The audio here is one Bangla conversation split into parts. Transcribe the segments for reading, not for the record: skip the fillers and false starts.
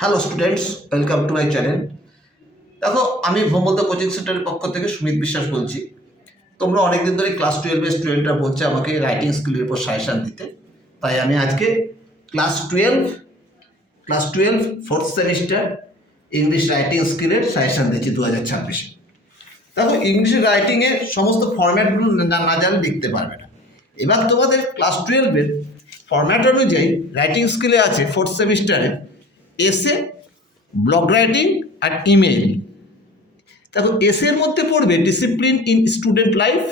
Hello students, welcome to my channel. দেখো, আমি ভৌমলতা কোচিং সেন্টারের পক্ষ থেকে সুমিত বিশ্বাস বলছি। তোমরা অনেকদিন ধরে ক্লাস 12-এর স্টুডেন্টরা বলছে আমাকে রাইটিং স্কিলের উপর সাজেশান দিতে, তাই আমি আজকে class twelve fourth semester English writing স্কিলের সাজেশান দিচ্ছি 2026-এ। দেখো, ইংলিশ রাইটিংয়ের সমস্ত ফরম্যাটগুলো না জানলে লিখতে পারবে না। এবার তোমাদের ক্লাস 12-এর ফরম্যাট অনুযায়ী রাইটিং স্কিলে আছে ফোর্থ সেমিস্টারে এসে, ব্লগ রাইটিং আর ইমেইল। দেখো, এসের মধ্যে পড়বে discipline in student life,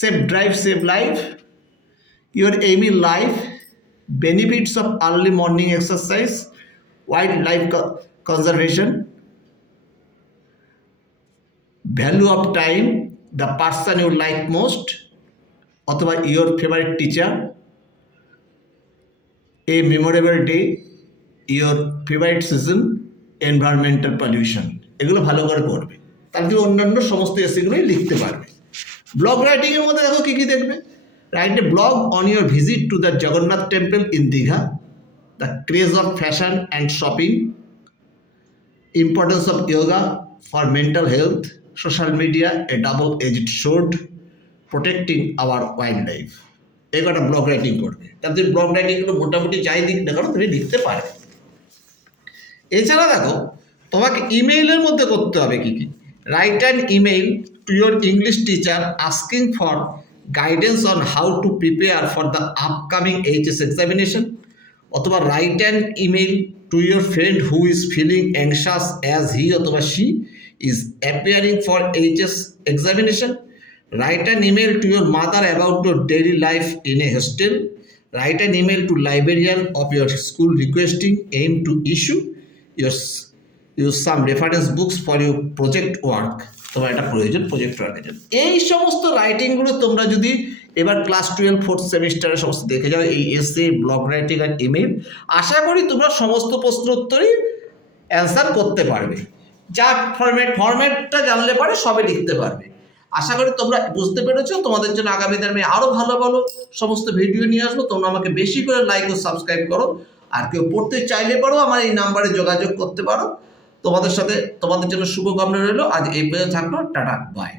save drive save life, your aim in life, benefits of early morning exercise, wild life conservation, value of time, the person you like most অথবা your favourite teacher, a memorable day, your favourite season, environmental pollution. এগুলো ভালো করে পড়বে, তার দিয়ে অন্যান্য সমস্ত এসেগুলোই লিখতে পারবে। ব্লগ রাইটিংয়ের মধ্যে দেখো কী কী দেখবে। Write a blog on your visit to the Jagannath temple in Digha, the craze of fashion and shopping, importance of yoga for mental health, social media A double aged sword, protecting hour wild life. এই কটা ব্লগ রাইটিং করবে। তার তুমি ব্লগ রাইটিংগুলো মোটামুটি যাই দিক না কেন তুমি লিখতে পারবে। এছাড়া দেখো, তোমাকে ইমেইলের মধ্যে করতে হবে কী কী। Write an email to your English teacher asking for guidance on how to prepare for the upcoming HS examination, অথবা write an email to your friend who is feeling anxious as he অথবা she is appearing for HS examination, write an email to your mother about your daily life in a hostel, write an email to librarian of your school requesting him to issue use some reference books for your project work। তোমার এটা প্রয়োজন প্রজেক্ট ওয়ার্কের জন্য। এই সমস্ত রাইটিংগুলো তোমরা যদি এবার ক্লাস 12 ফোর্থ সেমিস্টারে সমস্ত দেখে যাও, এই এসে, ব্লগ রাইটিং আর ইমেইল, আশা করি তোমরা সমস্ত প্রশ্ন উত্তরই অ্যান্সার করতে পারবে। যা ফরম্যাটটা জানলে পারে সবে লিখতে পারবে। আশা করি তোমরা বুঝতে পেরেছো। তোমাদের জন্য আগামী দিনে আমি আরও ভালো ভালো সমস্ত ভিডিও নিয়ে আসবো। তোমরা আমাকে বেশি করে লাইক ও সাবস্ক্রাইব করো। আর কেউ পড়তে চাইলে পারো, আমার এই নাম্বারে যোগাযোগ করতে পারো। তোমাদের জন্য শুভকামনা রইল। আজ এই পর্যন্ত থাকলো। Tata, by.